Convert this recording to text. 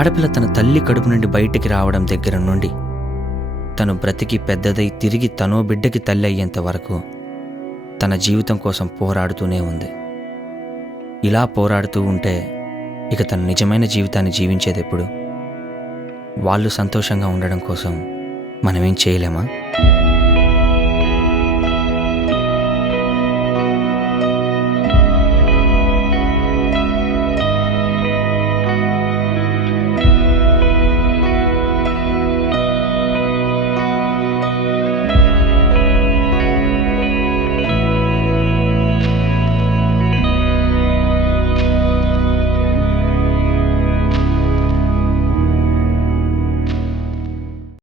ఆడపిల్ల తన తల్లి కడుపు నుండి బయటికి రావడం దగ్గర నుండి తను బ్రతికి పెద్దదై తిరిగి తనో బిడ్డకి తల్లి అయ్యేంత వరకు తన జీవితం కోసం పోరాడుతూనే ఉంది. ఇలా పోరాడుతూ ఉంటే ఇక తన నిజమైన జీవితాన్ని జీవించేది ఎప్పుడు? వాళ్ళు సంతోషంగా ఉండడం కోసం మనమేం చేయలేమా?